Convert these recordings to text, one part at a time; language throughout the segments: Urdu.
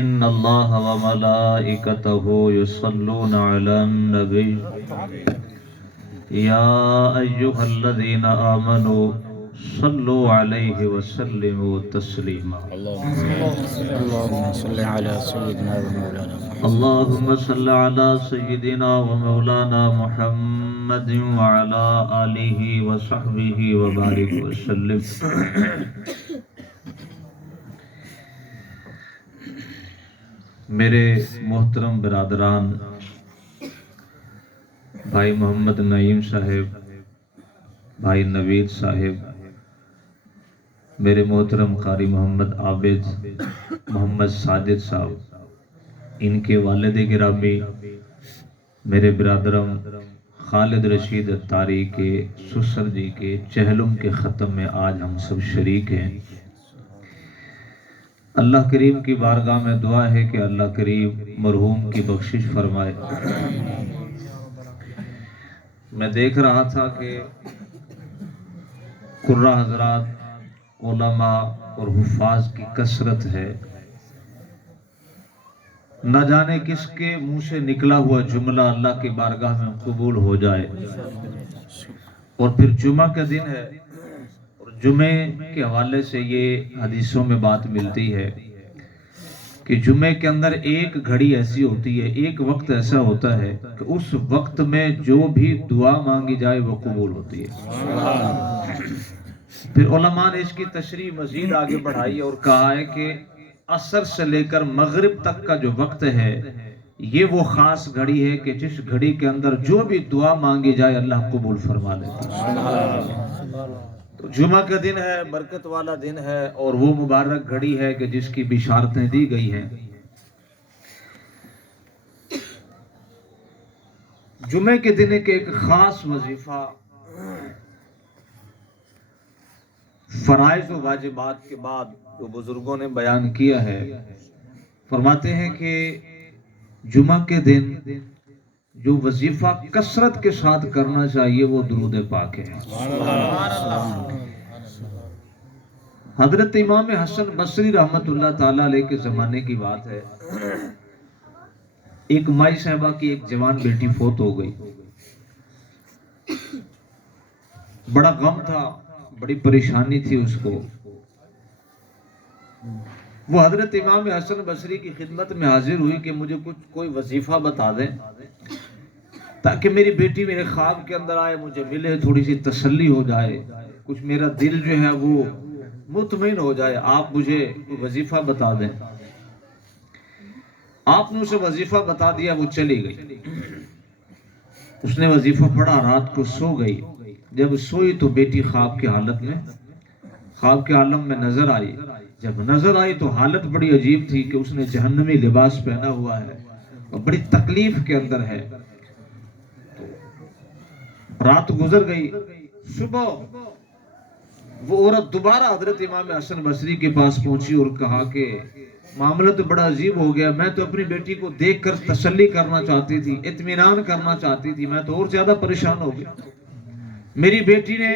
ان اللہ و ملائکتہ یصلون علی النبی یا ایہا الذین آمنوا صلوا علیہ وسلموا تسلیما اللهم صل على سيدنا ومولانا محمد. اللهم صل على سيدنا ومولانا محمد وعلى آله وصحبه وبارك وسلم. میرے محترم برادران، بھائی محمد نعیم صاحب، بھائی نوید صاحب، میرے محترم قاری محمد عابد، محمد ساجد صاحب، ان کے والد گرامی، میرے برادرم خالد رشید اتاری کے سسر جی کے چہلم کے ختم میں آج ہم سب شریک ہیں. اللہ کریم کی بارگاہ میں دعا ہے کہ اللہ کریم مرحوم کی بخشش فرمائے. میں دیکھ رہا تھا کہ قرہ حضرات، علماء اور حفاظ کی کثرت ہے. نہ جانے کس کے منہ سے نکلا ہوا جملہ اللہ کی بارگاہ میں قبول ہو جائے. اور پھر جمعہ کا دن ہے، اور جمعے کے حوالے سے یہ حدیثوں میں بات ملتی ہے کہ جمعے کے اندر ایک گھڑی ایسی ہوتی ہے، ایک وقت ایسا ہوتا ہے کہ اس وقت میں جو بھی دعا مانگی جائے وہ قبول ہوتی ہے. پھر علماء نے اس کی تشریح مزید آگے بڑھائی اور کہا ہے کہ عصر سے لے کر مغرب تک کا جو وقت ہے یہ وہ خاص گھڑی ہے کہ جس گھڑی کے اندر جو بھی دعا مانگی جائے اللہ قبول فرما لیتا ہے. تو جمعہ کا دن ہے، برکت والا دن ہے، اور وہ مبارک گھڑی ہے کہ جس کی بشارتیں دی گئی ہیں. جمعے کے دن ایک خاص وظیفہ فرائض و واجبات کے بعد جو بزرگوں نے بیان کیا ہے، فرماتے ہیں کہ جمعہ کے دن جو وظیفہ کثرت کے ساتھ کرنا چاہیے وہ درود پاک ہے. حضرت امام حسن بصری رحمت اللہ تعالیٰ علیہ کے زمانے کی بات ہے. ایک مائی صاحبہ کی ایک جوان بیٹی فوت ہو گئی. بڑا غم تھا، بڑی پریشانی تھی اس کو. وہ حضرت امام حسن بصری کی خدمت میں حاضر ہوئی کہ مجھے کوئی وظیفہ بتا دیں تاکہ میری بیٹی میرے خواب کے اندر آئے، مجھے ملے، تھوڑی سی تسلی ہو جائے، کچھ میرا دل جو ہے وہ مطمئن ہو جائے. آپ مجھے کوئی وظیفہ بتا دیں. آپ نے اسے وظیفہ بتا دیا، وہ چلی گئی. اس نے وظیفہ پڑھا، رات کو سو گئی. جب سوئی تو بیٹی خواب کے عالم میں نظر آئی. جب نظر آئی تو حالت بڑی عجیب تھی کہ اس نے جہنمی لباس پہنا ہوا ہے اور بڑی تکلیف کے اندر ہے. رات گزر گئی. صبح وہ عورت دوبارہ حضرت امام حسن بصری کے پاس پہنچی اور کہا کہ معاملہ تو بڑا عجیب ہو گیا. میں تو اپنی بیٹی کو دیکھ کر تسلی کرنا چاہتی تھی، اطمینان کرنا چاہتی تھی، میں تو اور زیادہ پریشان ہو گیا. میری بیٹی نے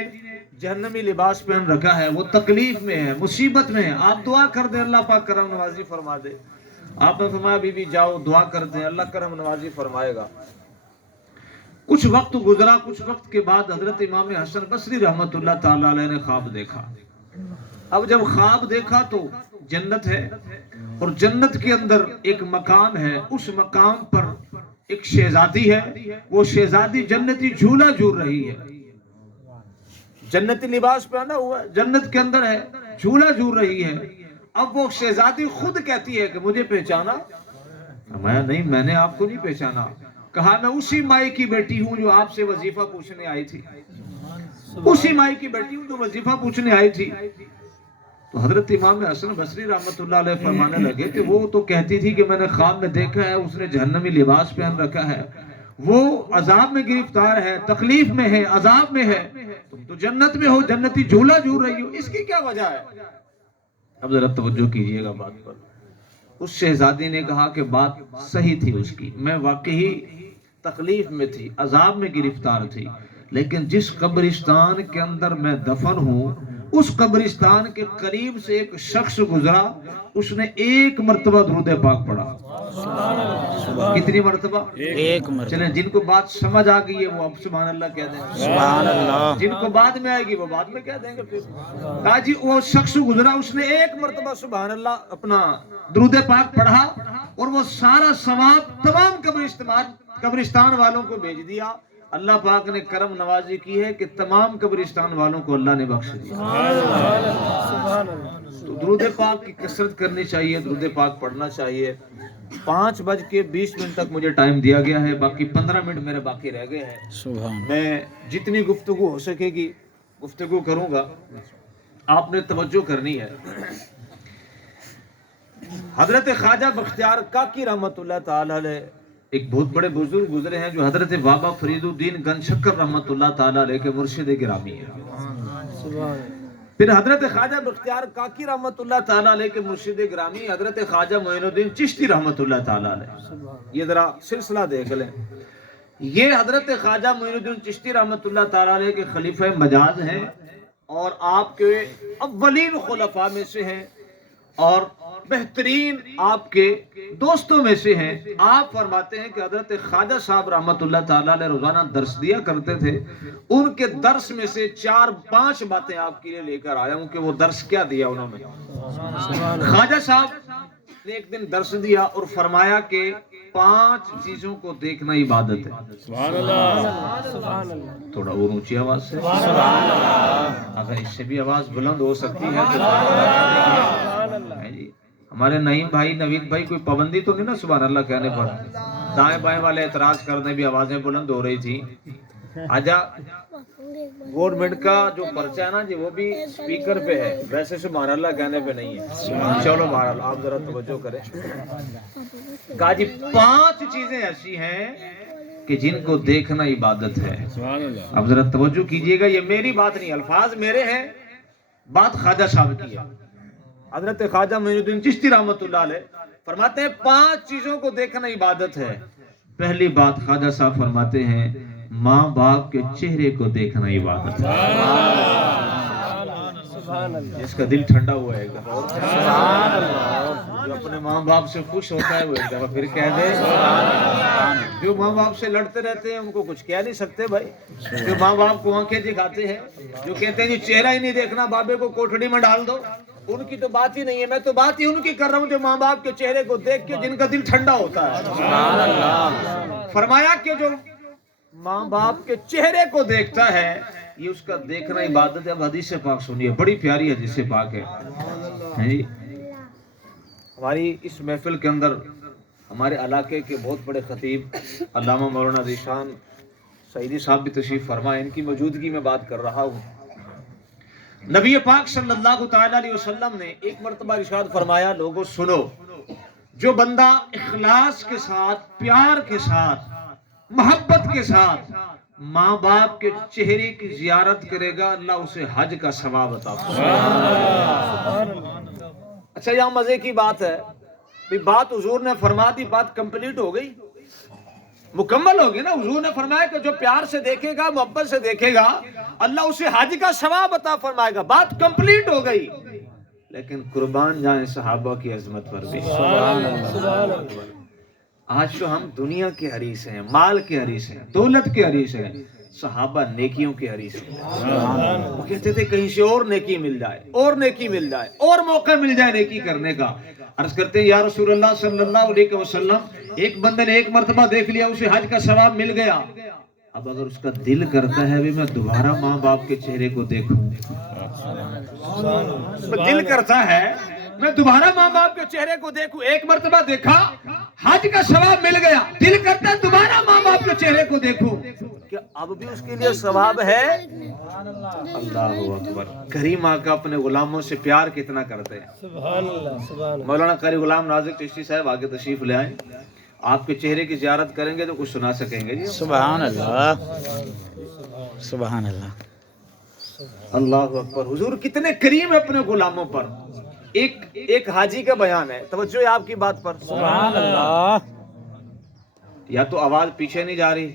جہنمی لباس پہن رکھا ہے، وہ تکلیف میں ہے، مصیبت میں ہے. آپ دعا کر دیں اللہ پاک کرم نوازی فرما دے. آپ نے فرمایا بی بی جاؤ دعا کر دیں، اللہ کرم نوازی فرمائے گا. کچھ وقت گزرا. کچھ وقت کے بعد حضرت امام حسن بصری رحمت اللہ تعالی علیہ نے خواب دیکھا. اب جب خواب دیکھا تو جنت ہے اور جنت کے اندر ایک مقام ہے. اس مقام پر ایک شہزادی ہے. وہ شہزادی جنتی جھولا جھول رہی ہے، جنتی لباس پہنا ہوا ہے، جنت کے اندر ہے، جھولا جھول رہی ہے. اب وہ شہزادی خود کہتی ہے کہ مجھے پہچانا؟ فرمایا نہیں، میں نے آپ کو نہیں پہچانا. کہا میں اسی مائی کی بیٹی ہوں جو آپ سے وظیفہ پوچھنے آئی تھی، اسی مائی کی بیٹی ہوں جو وظیفہ پوچھنے آئی تھی. تو حضرت امام حسن بصری رحمت اللہ علیہ فرمانے لگے کہ وہ تو کہتی تھی کہ میں نے خواب میں دیکھا ہے اس نے جہنمی لباس پہن رکھا ہے، وہ عذاب میں گرفتار ہے، تکلیف میں ہے، عذاب میں ہے. تم تو جنت میں ہو، جنتی جھولا جھول رہی ہو، اس کی کیا وجہ ہے؟ اب ذرا توجہ کیجئے گا بات پر. اس شہزادی نے کہا کہ بات صحیح تھی اس کی، میں واقعی تکلیف میں تھی، عذاب میں گرفتار تھی، لیکن جس قبرستان کے اندر میں دفن ہوں اس قبرستان کے قریب سے ایک شخص گزرا, اس نے ایک مرتبہ درود پاک پڑھا. کتنی مرتبہ؟ ایک مرتبہ. چلیں جن کو بات سمجھ آ گئی ہے وہ اب سبحان اللہ کہہ دیں. سبحان اللہ. جن کو بعد میں آئے گی وہ بعد میں کہہ دیں گے. پھر کہا جی وہ شخص گزرا, اس نے ایک مرتبہ سبحان اللہ اپنا درود پاک پڑھا اور وہ سارا ثواب تمام قبرستان والوں کو بھیج دیا. اللہ پاک نے کرم نوازی کی ہے کہ تمام قبرستان والوں کو اللہ نے بخش دیا. تو درود پاک کی کثرت کرنی چاہیے, درود پاک پڑھنا چاہیے. 5:20 تک مجھے ٹائم دیا گیا ہے, باقی 15 منٹ میرے باقی رہ گئے ہیں. سبحان. میں جتنی گفتگو ہو سکے گی گفتگو کروں گا, آپ نے توجہ کرنی ہے. حضرت خواجہ بختیار کاکی رحمت اللہ تعالی علیہ ایک بہت بڑے بزرگ گزرے ہیں جو حضرت بابا فرید الدین گنج شکر رحمت اللہ تعالی علیہ کے مرشد گرامی ہیں. پھر حضرت خواجہ بختیار کاکی رحمت اللہ تعالی علیہ کے مرشد گرامی حضرت خواجہ معین الدین چشتی رحمت اللہ تعالی علیہ. یہ ذرا سلسلہ دیکھ لیں. یہ حضرت خواجہ معین الدین چشتی رحمت اللہ تعالی علیہ کے خلیفہ مجاز ہیں اور آپ کے اولین خلفاء میں سے ہیں اور بہترین آپ کے دوستوں میں سے ہیں. آپ فرماتے ہیں کہ حضرت خواجہ صاحب رحمت اللہ تعالی علیہ روزانہ درس دیا کرتے تھے. ان کے درس میں سے 4-5 باتیں آپ کے لیے لے کر آیا ہوں کہ وہ درس کیا دیا انہوں نے. خواجہ صاحب نے ایک دن درس دیا اور فرمایا کہ 5 چیزوں کو دیکھنا عبادت ہے. تھوڑا اور اونچی آواز سے, اگر اس سے بھی آواز بلند ہو سکتی ہے تو جی. ہمارے نعیم بھائی نوید بھائی کوئی پابندی تو نہیں نا سبحان اللہ کہنے پر؟ دائیں بائیں والے اعتراض کرنے بھی آوازیں بلند ہو رہی تھی. آجا گورنمنٹ کا جو پرچہ ہے نا جی وہ بھی سپیکر پہ ہے, ویسے سبحان اللہ کہنے پہ نہیں ہے. چلو بہرحال آپ ذرا توجہ کریں. کہا جی 5 چیزیں ایسی ہیں کہ جن کو دیکھنا عبادت ہے. اب ذرا توجہ کیجئے گا, یہ میری بات نہیں, الفاظ میرے ہیں, بات خواجہ صاحب کی ہے. حضرت خواجہ معین الدین چشتی رحمت اللہ علیہ فرماتے ہیں 5 چیزوں کو دیکھنا عبادت ہے. پہلی بات خواجہ صاحب فرماتے ہیں ماں باپ کے چہرے کو دیکھنا عبادت ہے. جس کا دل ٹھنڈا ہوا ہے جو اپنے ماں باپ سے خوش ہوتا ہے وہ ایک دفعہ پھر کہہ دے. جو ماں باپ سے لڑتے رہتے ہیں ان کو کچھ کہہ نہیں سکتے بھائی. جو ماں باپ کو آنکھیں دکھاتے ہیں, جو کہتے ہیں جی چہرہ ہی نہیں دیکھنا, بابے کو کوٹڑی میں ڈال دو, ان کی تو بات ہی نہیں ہے. میں تو بات ہی ان کی کر رہا ہوں جو ماں باپ کے چہرے کو دیکھ کے جن کا دل ٹھنڈا ہوتا ہے. فرمایا کہ جو ماں باپ کے چہرے کو دیکھتا ہے یہ اس کا دیکھنا عبادت ہے. اب حدیث پاک سنیے, بڑی پیاری حدیث پاک ہے جی. ہماری اس محفل کے اندر ہمارے علاقے کے بہت بڑے خطیب علامہ مولانا ذیشان سعیدی صاحب بھی تشریف فرما, ان کی موجودگی میں بات کر رہا ہوں. نبی پاک صلی اللہ تعالی علیہ وسلم نے ایک مرتبہ ارشاد فرمایا, لوگوں سنو, جو بندہ اخلاص کے ساتھ, پیار کے ساتھ, محبت کے ساتھ ماں باپ کے چہرے کی زیارت کرے گا اللہ اسے حج کا ثواب عطا فرمائے. اچھا یہاں مزے کی بات ہے, بات حضور نے فرما دی, بات کمپلیٹ ہو گئی, مکمل ہوگی نا. حضور نے فرمایا کہ جو پیار سے دیکھے گا, محبت سے دیکھے گا اللہ اسے حج کا ثواب عطا فرمائے گا. بات کمپلیٹ ہو گئی. لیکن قربان جائیں صحابہ کی عظمت پر بھی. آج تو ہم دنیا کے حریص ہیں, مال کے حریص ہیں, دولت کے حریص ہیں. صحابہ نیکیوں کے حریص ہیں. وہ کہتے تھے کہیں سے اور نیکی مل جائے, اور نیکی مل جائے, اور موقع مل جائے نیکی کرنے کا. عرض کرتے ہیں یا رسول اللہ صلی اللہ علیہ وسلم, ایک بندے نے ایک مرتبہ دیکھ لیا اسے حج کا ثواب مل گیا, اب اگر اس کا دل کرتا ہے میں دوبارہ ماں باپ کے چہرے کو دیکھوں, دل کرتا ہے میں دوبارہ ماں باپ کے چہرے کو دیکھوں, ایک مرتبہ دیکھا حج کا ثواب مل گیا, دل کرتا ہے دوبارہ ماں باپ کے چہرے کو دیکھوں, کہ اب بھی اس کے لیے ثواب ہے. اللہ اکبر. کریم آقا اپنے غلاموں سے پیار کتنا کرتے ہیں. مولانا قاری غلام نازک چشتی صاحب آگے تشریف لے آئیں, آپ کے چہرے کی زیارت کریں گے تو کچھ سنا سکیں گے جی. سبحان اللہ, سبحان اللہ, اللہ اکبر. حضور کتنے کریم ہے اپنے غلاموں پر. ایک حاجی کا بیان ہے, توجہ ہے آپ کی بات پر. سبحان اللہ. یا تو آواز پیچھے نہیں جا رہی,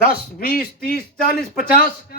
10, 20, 30, 40, 50,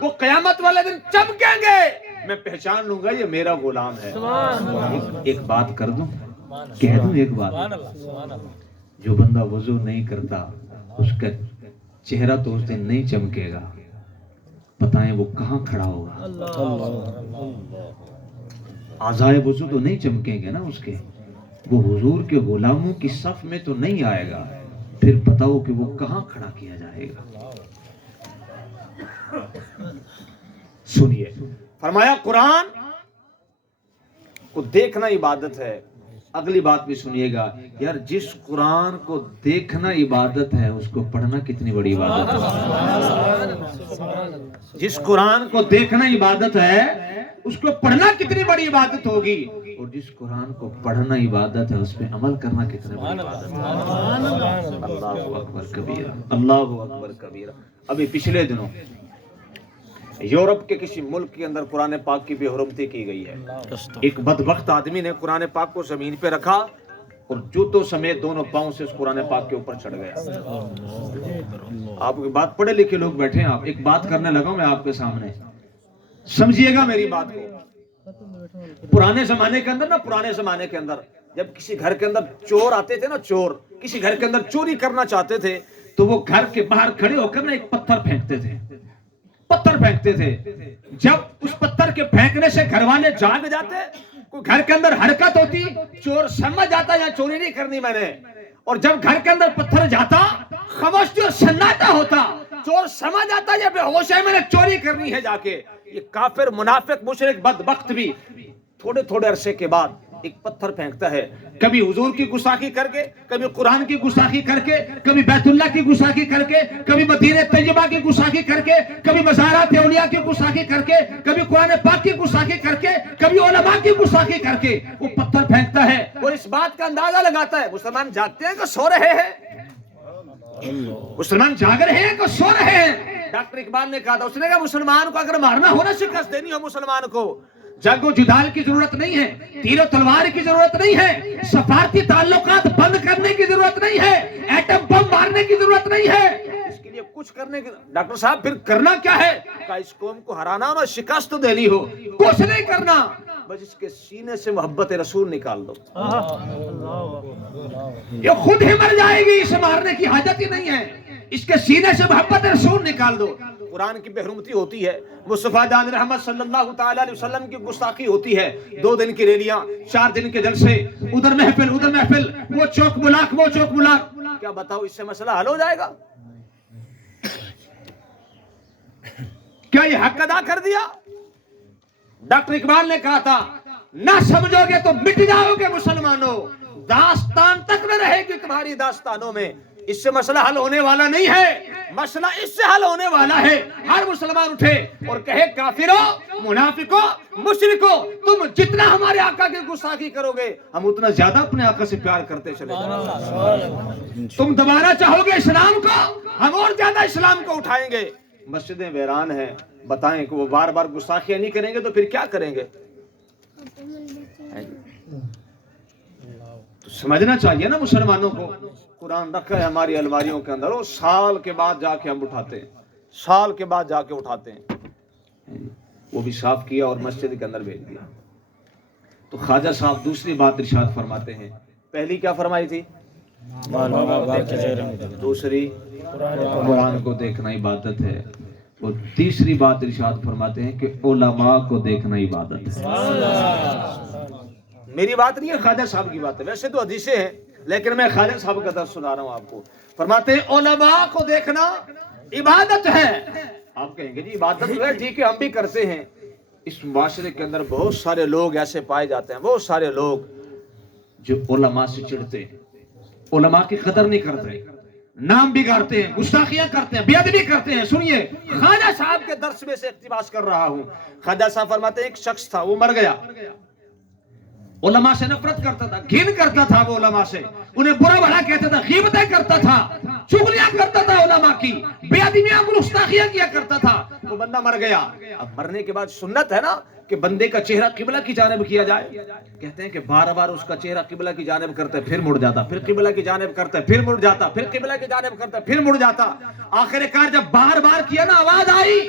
وہ قیامت والے دن چمکیں گے، میں پہچان لوں گا یہ میرا غلام ہے۔ ایک بات کر دوں، کہہ دوں ایک بات، جو بندہ وضو نہیں کرتا اس کا چہرہ تو اس دن نہیں چمکے گا، بتائیں وہ کہاں کھڑا ہوگا؟ اعضائے وضو تو نہیں چمکیں گے نا اس کے، وہ حضور کے غلاموں کی صف میں تو نہیں آئے گا، پھر بتاؤ کہ وہ کہاں کھڑا کیا جائے گا؟ سنیے، فرمایا قرآن کو دیکھنا عبادت ہے۔ اگلی بات بھی سنیے گا، یار جس قرآن کو دیکھنا عبادت ہے اس کو پڑھنا کتنی بڑی عبادت ہے؟ جس قرآن کو دیکھنا عبادت ہے اس کو پڑھنا کتنی بڑی عبادت ہوگی، اور جس قرآن کو پڑھنا عبادت ہے اس پہ عمل کرنا کتنی بڑی عبادت ہے۔ اللہ اکبر کبیرہ، اللہ اکبر کبیرہ۔ ابھی پچھلے دنوں یورپ کے کسی ملک کے اندر قرآن پاک کی بے حرمتی کی گئی ہے۔ ایک بدبخت آدمی نے قرآن پاک کو زمین پہ رکھا اور جوتوں سمیت دونوں پاؤں سے اس قرآن پاک کے اوپر چڑھ گیا۔ آپ کی بات، پڑھے لکھے لوگ بیٹھے ہیں، آپ ایک بات کرنے لگا میں آپ کے سامنے، سمجھیے گا میری بات کو۔ پرانے زمانے کے اندر جب کسی گھر کے اندر چور آتے تھے نا، چور کسی گھر کے اندر چوری کرنا چاہتے تھے تو وہ گھر کے باہر کھڑے ہو کر نا ایک پتھر پھینکتے تھے۔ جب اس پتھر کے پھینکنے سے گھر والے جاگ جاتے، کوئی گھر کے اندر حرکت ہوتی، چور سمجھ جاتا یا چوری نہیں کرنی میں نے، اور جب گھر کے اندر پتھر جاتا، خاموشی اور سناٹا ہوتا، چور سمجھ جاتا یہ بے ہوش ہے، میں نے چوری کرنی ہے جا کے۔ یہ کافر، منافق، مشرک، بدبخت بھی تھوڑے عرصے کے بعد ایک پتھر پھینکتا ہے، کبھی حضور کی گستاخی کر کے، کبھی قرآن کی گستاخی کر کے، کبھی بیت اللہ کی گستاخی کر کے، کبھی مدینہ طیبہ کی گستاخی کر کے، کبھی مزارات اولیاء کی گستاخی کر کے، کبھی قرآن پاک کی گستاخی کر کے، کبھی علماء کی گستاخی کر کے وہ پتھر پھینکتا ہے اور اس بات کا اندازہ لگاتا ہے مسلمان جاگتے ہیں کہ سو رہے ہیں، مسلمان جاگ رہے ہیں کہ سو رہے ہیں۔ ڈاکٹر اقبال نے کہا تھا، اس نے کہا مسلمان کو اگر مارنا ہو نا، شکست دینی ہو مسلمان کو، جنگ و جدال کی ضرورت نہیں ہے، تیر و تلوار کی ضرورت نہیں ہے، سفارتی تعلقات بند کرنے کی ضرورت نہیں ہے، ایٹم بم مارنے کی ضرورت نہیں ہے، اس کے لیے کچھ کرنے کی، ڈاکٹر صاحب پھر کرنا کیا ہے؟ کہ اس قوم کو ہرانا ہو، شکست دینی ہو، کچھ نہیں کرنا، بس اس کے سینے سے محبت رسول نکال دو، یہ خود ہی مر جائے گی، اسے مارنے کی حاجت ہی نہیں ہے، اس کے سینے سے محبت رسول نکال دو۔ قرآن کی بے حرمتی ہوتی ہے، مصطفیٰ جان رحمت صلی اللہ تعالی علیہ وسلم کی گستاخی ہوتی ہے، 2 دن کی ریلیاں، 4 دن کے جلسے، ادھر محفل، وہ چوک بلاک، کیا بتاؤ اس سے مسئلہ حل ہو جائے گا؟ کیا یہ حق ادا کر دیا؟ ڈاکٹر اقبال نے کہا تھا، نہ سمجھو گے تو مٹ جاؤ گے مسلمانوں، داستان تک نہ رہے گی تمہاری داستانوں میں، اس سے مسئلہ حل ہونے والا نہیں ہے، مسئلہ اس سے حل ہونے والا ہے۔ ہر مسلمان اٹھے اور کہے، کافروں، منافقوں، مشرکوں، تم جتنا ہمارے آقا کی گستاخی کرو گے ہم اتنا زیادہ اپنے آقا سے پیار کرتے چلے جائیں، تم دبانا چاہو گے اسلام کو، ہم اور زیادہ اسلام کو اٹھائیں گے۔ مسجدیں ویران ہیں، بتائیں کہ وہ بار بار گستاخیاں نہیں کریں گے تو پھر کیا کریں گے؟ تو سمجھنا چاہیے نا مسلمانوں کو، قرآن رکھا ہے ہماری الماریوں کے اندر، وہ سال کے بعد جا کے ہم اٹھاتے ہیں، وہ بھی صاف کیا اور مسجد کے اندر بھیج دیا۔ تو خواجہ صاحب دوسری بات ارشاد فرماتے ہیں، پہلی کیا فرمائی تھی؟ دوسری قرآن کو دیکھنا عبادت ہے، اور تیسری بات ارشاد فرماتے ہیں کہ علماء کو دیکھنا عبادت ہے۔ میری بات نہیں ہے، خواجہ صاحب کی بات ہے، ویسے تو حدیثیں ہیں لیکن میں خواجہ صاحب کا درس سنا رہا ہوں آپ کو۔ فرماتے ہیں علماء کو دیکھنا عبادت ہے۔ آپ کہیں گے جی عبادت ہے، ٹھیک ہے ہم بھی کرتے ہیں۔ اس معاشرے کے اندر بہت سارے لوگ ایسے پائے جاتے ہیں، بہت سارے لوگ جو علماء سے چڑھتے ہیں، علماء کی قدر نہیں کرتے، نام بگاڑتے ہیں، گستاخیاں کرتے ہیں، بے ادبی کرتے ہیں۔ سنیے، خواجہ صاحب کے درس میں سے اقتباس کر رہا ہوں۔ خواجہ صاحب فرماتے ہیں ایک شخص تھا، وہ مر گیا، علماء سے نفرت کرتا تھا، گھن کرتا تھا، وہ علماء سے انہیں برا بھلا کہتا تھا، غیبتیں کرتا تھا، چغلیاں کرتا تھا علماء کی، بے ادبیاں گستاخیاں کیا کرتا تھا۔ وہ بندہ مر گیا، اب مرنے کے بعد سنت ہے نا کہ بندے کا چہرہ قبلہ کی جانب کیا جائے۔ کہتے ہیں کہ بار بار اس کا چہرہ قبلہ کی جانب کرتا ہے، پھر مڑ جاتا، پھر قبلہ کی جانب کرتا ہے، پھر مڑ جاتا، پھر قبلہ کی جانب کرتا ہے، پھر مڑ جاتا۔ آخر کار جب بار بار کیا نا، آواز آئی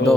2।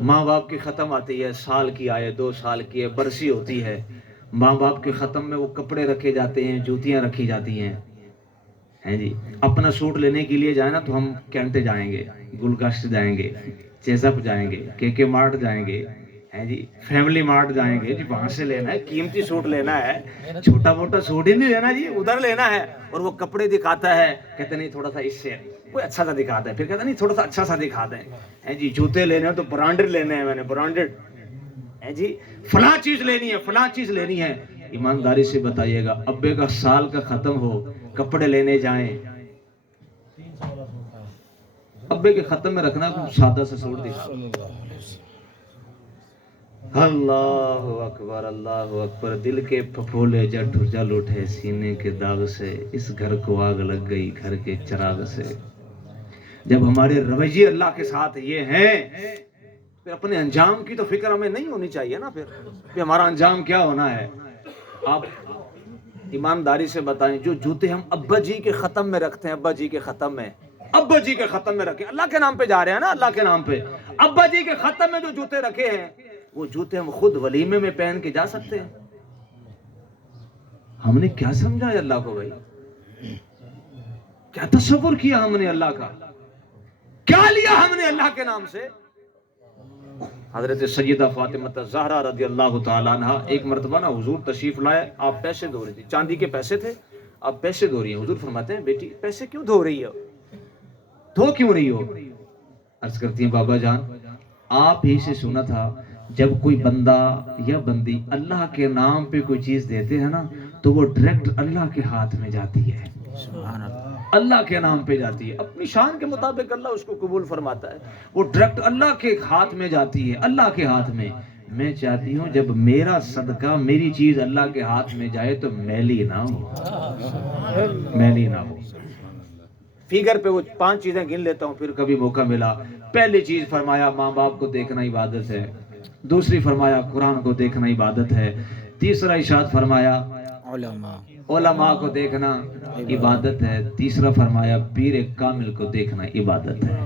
ماں باپ کی ختم آتی ہے، سال کی آئے، 2 سال کی ہے، برسی ہوتی ہے، ماں باپ کے ختم میں وہ کپڑے رکھے جاتے ہیں، جوتیاں رکھی جاتی ہیں جی۔ اپنا سوٹ لینے کے لیے جائیں نا تو ہم کینٹے جائیں گے، گلگشت جائیں گے، چیزپ جائیں گے، کے مارٹ جائیں گے، ہیں جی، فیملی مارٹ جائیں گے جی، وہاں سے لینا ہے، قیمتی سوٹ لینا ہے، چھوٹا موٹا سوٹ ہی نہیں لینا جی، ادھر لینا ہے۔ اور وہ کپڑے دکھاتا ہے، کہتے نہیں تھوڑا سا اس سے کوئی اچھا سا دکھاتا ہے، پھر کہتا نہیں تھوڑا سا اچھا سا دکھاتا ہے، ہیں جی، جوتے لینے ہیں تو برانڈڈ لینے ہیں، میں نے برانڈڈ، ہیں جی، فلاں چیز لینی ہے، فلاں چیز لینی ہے۔ ایمانداری سے بتائیے گا، ابے کا سال کا ختم ہو، کپڑے لینے جائیں، ابے کے ختم میں رکھنا سادہ سا سوٹ دکھا۔ اللہ اکبر، اللہ اکبر، دل کے پھپھولے جل اٹھے سینے کے داغ سے، اس گھر کو آگ لگ گئی گھر کے چراغ سے۔ جب ہمارے رویے اللہ کے ساتھ یہ ہیں، پھر اپنے انجام کی تو فکر ہمیں نہیں ہونی چاہیے نا، پھر ہمارا انجام کیا ہونا ہے۔ آپ ایمانداری سے بتائیں، جو جوتے ہم ابا جی کے ختم میں رکھتے ہیں، ابا جی کے ختم میں، ابا جی کے ختم میں رکھے، اللہ کے نام پہ جا رہے ہیں نا، اللہ کے نام پہ ابا جی کے ختم میں جو جوتے رکھے ہیں، وہ جوتے ہم خود ولیمے میں پہن کے جا سکتے ہیں؟ ہم نے کیا سمجھا ہے اللہ کو بھائی؟ کیا تصور کیا ہم نے اللہ کا؟ کیا لیا ہم نے اللہ کے نام سے؟ حضرت سیدہ فاطمہ الزہرا رضی اللہ تعالیٰ عنہ ایک مرتبہ نا حضور تشریف لائے، آپ پیسے دھو رہی تھی، چاندی کے پیسے تھے، آپ پیسے دھو رہی ہیں۔ حضور فرماتے ہیں بیٹی پیسے کیوں دھو رہی ہو، دھو کیوں رہی ہو؟ عرض کرتی ہیں بابا جان آپ ہی سے سنا تھا جب کوئی بندہ یا بندی اللہ کے نام پہ کوئی چیز دیتے ہیں نا تو وہ ڈائریکٹ اللہ کے ہاتھ میں جاتی ہے، اللہ کے نام پہ جاتی ہے، اپنی شان کے مطابق اللہ اس کو قبول فرماتا ہے، وہ ڈائریکٹ اللہ کے ہاتھ میں جاتی ہے، اللہ کے ہاتھ میں۔ میں چاہتی ہوں جب میرا صدقہ میری چیز اللہ کے ہاتھ میں جائے تو میلی نہ ہو، میلی نہ ہو۔ فیگر پہ وہ 5 چیزیں گن لیتا ہوں پھر کبھی موقع ملا۔ پہلی چیز فرمایا ماں باپ کو دیکھنا عبادت ہے، دوسری فرمایا قرآن کو دیکھنا عبادت ہے، تیسرا ارشاد فرمایا علماء کو دیکھنا عبادت ہے، تیسرا فرمایا پیر کامل کو دیکھنا عبادت ہے۔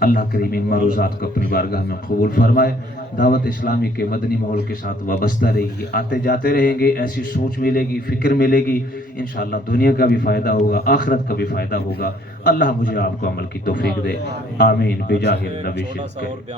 اللہ کریم ان معروضات کو اپنی بارگاہ میں قبول فرمائے، دعوت اسلامی کے مدنی ماحول کے ساتھ وابستہ رہے گی، آتے جاتے رہیں گے، ایسی سوچ ملے گی، فکر ملے گی، انشاءاللہ دنیا کا بھی فائدہ ہوگا، آخرت کا بھی فائدہ ہوگا۔ اللہ مجھے آپ کو عمل کی توفیق دے، آمین بجاہ النبی شریف کے۔